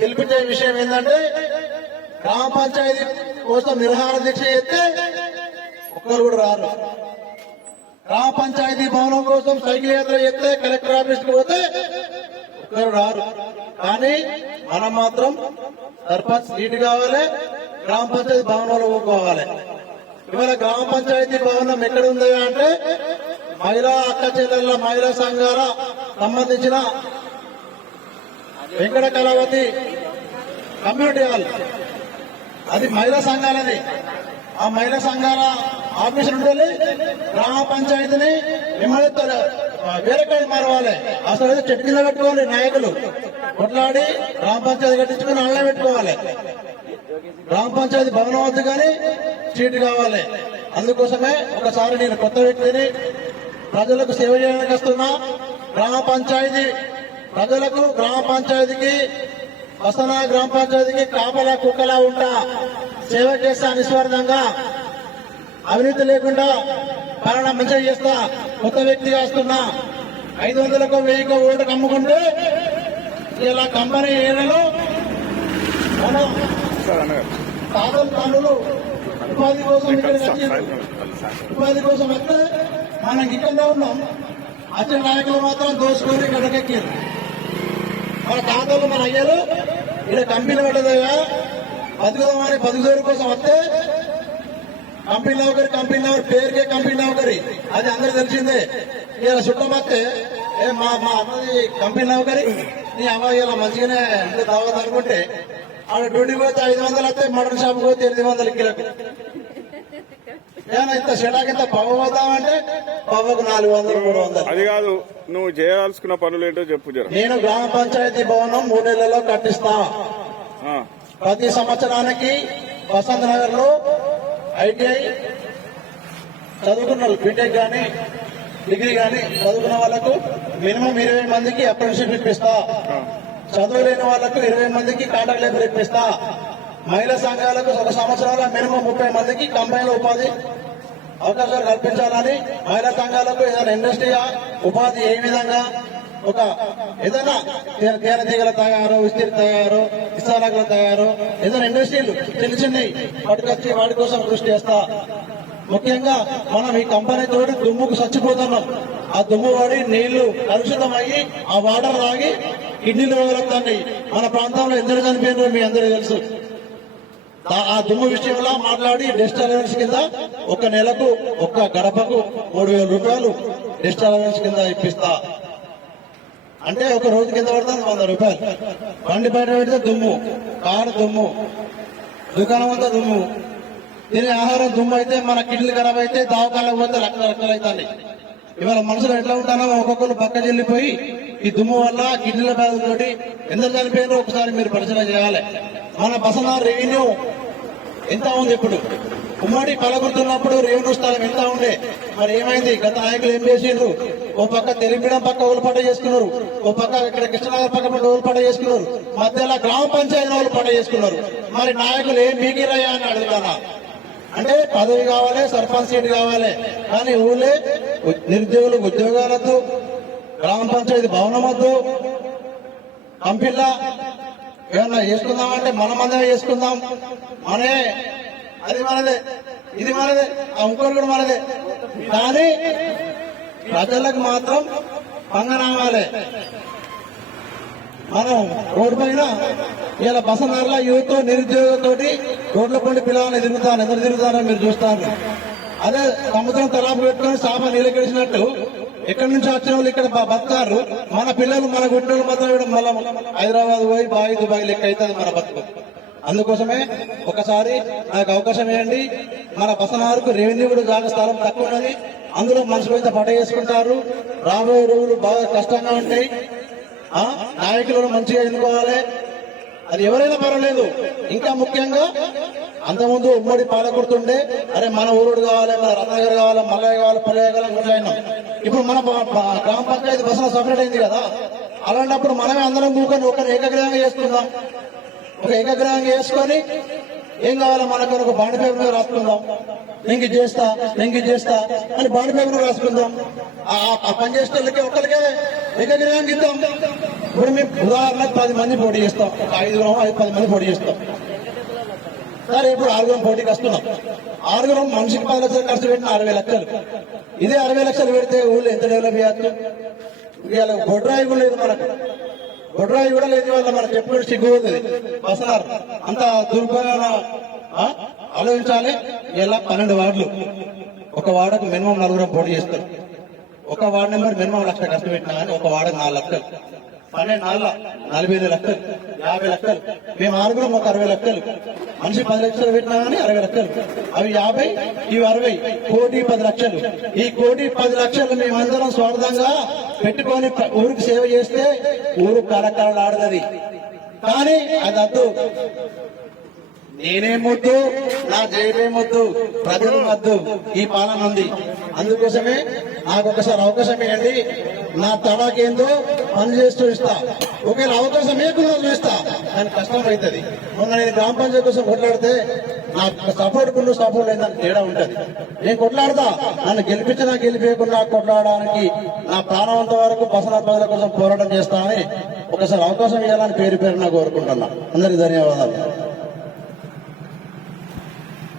గెలిపించే విషయం ఏంటంటే గ్రామ పంచాయతీ కోసం నిరాహార దీక్ష చేస్తే ఒక్కరు కూడా రారు. గ్రామ పంచాయతీ భవనం కోసం సైకిల్ యాత్ర చేస్తే కలెక్టర్ ఆఫీస్కి పోతే ఒక్కరు రారు. కానీ మనం మాత్రం సర్పంచ్ సీటు కావాలి, గ్రామ పంచాయతీ భవనంలో పోవాలి. ఇవాళ గ్రామ పంచాయతీ భవనం ఎక్కడ ఉంది అంటే మహిళా అక్క చెల్లెళ్ళ మహిళా సంఘాల సంబంధించిన వెంకట కళావతి కమ్యూనిటీ హాల్, అది మహిళా సంఘాలది. ఆ మహిళా సంఘాల ఆఫీసులు ఉండాలి. గ్రామ పంచాయతీని విమలెత్తాలి, వేరే కాడి మారవాలి. అసలు చెట్టు కింద పెట్టుకోవాలి. నాయకులు కొట్లాడి గ్రామ పంచాయతీ కట్టించుకుని అళ్ళ పెట్టుకోవాలి. గ్రామ పంచాయతీ భవనం వద్ద కానీ సీటు కావాలి. అందుకోసమే ఒకసారి నేను కొత్త వ్యక్తిని ప్రజలకు సేవ చేయడానికి వస్తున్నా. గ్రామ పంచాయతీ ప్రజలకు గ్రామ పంచాయతీకి వసనా గ్రామ పంచాయతీకి కాపలా కుక్కలా ఉంటా సేవ చేస్తా. నిస్వార్థంగా అవినీతి లేకుండా పాలన మంచిగా చేస్తా. కొత్త వ్యక్తిగా వస్తున్నా. 500కు 1000కు ఓటుకు అమ్ముకుంటే ఇలా కంపెనీ ఏరియాలో మనం తాతల పనులు ఉపాధి కోసం ఉపాధి కోసం వస్తే మనం ఇక్కడనే ఉన్నాం. అచ్చిన నాయకులు మాత్రం దోసుకొని గడకెక్కారు. మన తాతలు మన అయ్యారు ఇక్కడ కంపెనీ పడ్డదయ్యా బతుకుదామని బతుకుదోరు కోసం వస్తే కంపెనీ నౌకరి పేరుకే కంపెనీ నౌకరి, అది అందరూ తెలిసిందే. ఇలా చుట్టమస్తే మా అమ్మది కంపెనీ నౌకరి, నీ అమ్మాయి ఇలా మంచిగానే ఇంత దావత్ అనుకుంటే ఆడ డ్యూటీ పోతే 500 వస్తే మటన్ షాప్ పోతే 800 కిలోకి. ఇంత షెడాకింత పవ్వ పోతామంటే పవ్వకు 400 300. అది కాదు, నువ్వు చేయాల్సుకున్న పనులు ఏంటో చెప్పు. నేను గ్రామ పంచాయతీ భవనం 3 నెలల్లో కట్టిస్తా. ప్రతి సంవత్సరానికి వసంత్ నగర్ లో ఐటీఐ చదువుకున్న బీటెక్ గానీ డిగ్రీ గానీ చదువుకున్న వాళ్లకు మినిమం 20 మందికి అప్రెంటిస్షిప్ ఇప్పిస్తా. చదువులేని వాళ్లకు 20 మందికి కాంట్రాక్ట్ లేబర్ ఇప్పిస్తా. మహిళా సంఘాలకు 1 సంవత్సరాల మినిమం 30 మందికి కంపెనీలో ఉపాధి అవకాశాలు కల్పించాలని, మహిళా సంఘాలకు ఏదైనా ఇండస్ట్రీగా ఉపాధి ఏ విధంగా ఒక ఏదైనా తేనెటీగల తయారు, విస్తీర్ తయారు, ఇస్తానగల తయారు, ఏదైనా ఇండస్ట్రీలు చిన్న చిన్నవి పట్టుకొచ్చి వాటి కోసం కృషి చేస్తా. ముఖ్యంగా మనం ఈ కంపెనీ తోటి దుమ్ముకు చచ్చిపోతున్నాం. ఆ దుమ్ము వాడి నీళ్లు కలుషితం అయ్యి ఆ వాటర్ తాగి కిడ్నీలు మొదలవుతాయి. మన ప్రాంతంలో ఎందరు చనిపోయినారో మీ అందరికీ తెలుసు. ఆ దుమ్ము విషయంలో మాట్లాడి డస్ట్ అలవెన్స్ కింద ఒక నెలకు ఒక్క గడపకు 3000 రూపాయలు డస్ట్ అలవెన్స్ కింద ఇప్పిస్తా. అంటే ఒక రోజు కింద పడుతుంది 100 రూపాయలు. బండి బయట పెడితే దుమ్ము, కారు దుమ్ము, దుకాణం అంతా దుమ్ము. తినే ఆహారం దుమ్ము అయితే మన కిడ్నీలు ఖరాబ్ అయితే దవాఖానకు పోతే లక్షలు అవుతాయి. ఇవాళ మనుషులు ఎట్లా ఉంటానో ఒక్కొక్కరు పక్క చెల్లిపోయి ఈ దుమ్ము వల్ల కిడ్నీల బాధతోటి ఎందుకు చనిపోయినో ఒకసారి మీరు పరిశీలన చేయాలి. మన బసనా రెవెన్యూ ఎంత ఉంది? ఇప్పుడు ఉమ్మడి పలకొడుతున్నప్పుడు రెవెన్యూ స్థలం ఎంత ఉండే, మరి ఏమైంది? గత నాయకులు ఏం చేసిండ్రు? ఓ పక్క తెలంగాణ పక్క ఓలుపట చేసుకున్నారు, ఓ పక్క ఇక్కడ కృష్ణనగర్ పక్క ఓలుపట చేసుకున్నారు, మధ్యలో గ్రామ పంచాయతీ ఓలుపట చేసుకున్నారు. మరి నాయకులు ఏం మీకిరయ్యా అని అడుగుతానా? అంటే పదవి కావాలి, సర్పంచ్ సీట్ కావాలి, కానీ ఊళ్ళే నిరుద్యోగులకు ఉద్యోగాలతో గ్రామ పంచాయతీ భవనం వద్దు. కంపెనీలా ఏమన్నా చేసుకుందామంటే మనమందరం చేసుకుందాం. మనే అది మనదే, ఇది మనదే, ఆ ఇంకోటి కూడా మనదే. కానీ ప్రజలకు మాత్రం పంగనామాలే. మనం రోడ్డు పైన ఇలా బసనార్ల యూత్ నిరుద్యోగంతోటి రోడ్ల పండి పిల్లల్ని తిరుగుతాను. ఎదురు తిరుగుతారో మీరు చూస్తారు. అదే సముద్రం తలాపు పెట్టుకుని సాప నీళ్ళకెడిచినట్టు ఎక్కడి నుంచి వచ్చిన వాళ్ళు ఇక్కడ బతుకారు. మన పిల్లలు మన గుడ్డలు మొత్తం మళ్ళీ హైదరాబాద్ పోయి బాయి దుబాయ్ లెక్క అవుతుంది మన బతుకు. అందుకోసమే ఒకసారి నాకు అవకాశం ఇవ్వండి. మన బసనారుకు రెవెన్యూ కూడా జాగా స్థలం తక్కువ ఉన్నది. అందులో మనుషులు అయితే పట చేసుకుంటారు. రాబోయే రోజులు బాగా కష్టంగా ఉంటాయి. నాయకులను మంచిగా ఎన్నుకోవాలి. అది ఎవరైనా పర్వాలేదు. ఇంకా ముఖ్యంగా అంతకుముందు ఉమ్మడి పాలకుడుతుండే, అరే మన ఊరుడు కావాలి, మన రత్నగర్ కావాలి, మల్లయ్య కావాలి, పల్లెయ్య కావాలి, ముట్లయినాం. ఇప్పుడు మన గ్రామ పంచాయతీ బస్సులో సపరేట్ అయింది కదా. అలాంటప్పుడు మనమే అందరం కూకొని ఒక ఏకగ్రహంగా చేసుకుందాం. ఒక ఏకగ్రహంగా చేసుకొని ఏం కావాలో మనకు ఒక బాండ్ పేపర్ మీద రాసుకుందాం. నేను ఇది చేస్తా అని బాండ్ పేపర్ రాసుకుందాం. ఆ పని చేసే వాళ్ళకి ఒకరికే ఏకగ్రహంగా ఇద్దాం. ఇప్పుడు మేము ఉదాహరణకు 10 మంది పోటీ చేస్తాం, 10 మంది పోటీ చేస్తాం. సరే ఇప్పుడు 6 పోటీకి వస్తున్నాం. 6 మనిషికి 10 లక్షలు ఖర్చు పెట్టిన 60 లక్షలు. ఇదే 60 లక్షలు పెడితే ఊళ్ళో ఎంత డెవలప్ చేయొచ్చు? ఇవాళ బొడ్రాయి కూడా లేదు మనకు, బొడ్రాయి కూడా లేదు. వాళ్ళ మనకు ఎప్పుడు సిగ్గుపోతుంది వస్తున్నారు. అంత దుర్భరమైన ఆలోచించాలి. ఇలా 12 వార్డులు, ఒక వార్డుకు మినిమం 4 పోటీ చేస్తారు. ఒక వార్డు నెంబర్ మినిమం 1 లక్ష ఖర్చు పెట్టినా కానీ ఒక వార్డుకు 4 లక్షలు, 12 45 లక్షలు, 50 లక్షలు. మేము 6 ఒక 60 లక్షలు. మనిషి 10 లక్షలు పెట్టినా కానీ 60 లక్షలు. అవి 50, ఇవి 60, 1,10 లక్షలు. ఈ 1,10 లక్షలు మేమందరం స్వార్థంగా పెట్టుకొని ఊరికి సేవ చేస్తే ఊరు కలకలలాడుతుంది. కానీ అది వద్దు. నేనేమొద్దు, నా జైలేమొద్దు, ప్రజలు వద్దు, ఈ పాలన ఉంది. అందుకోసమే నాకు ఒకసారి అవకాశం ఇవ్వండి. నా తడాకేందో పని చేస్తూ ఇస్తా. ఒకవేళ అవకాశం ఇవ్వకుండా చూస్తా, కానీ కష్టం అవుతుంది. మొన్న నేను గ్రామ పంచాయతీ కోసం కొట్లాడితే నాకు సపోర్ట్ కుండా సపోర్ట్ లేదని తేడా ఉంటది. నేను కొట్లాడతా, నన్ను గెలిపించినా గెలిపేయకుండా కొట్లాడడానికి నా ప్రాణవంత వరకు బసనాథ్ ప్రజల కోసం పోరాటం చేస్తానని ఒకసారి అవకాశం ఇవ్వాలని పేరు పేరున కోరుకుంటున్నా. అందరికీ ధన్యవాదాలు.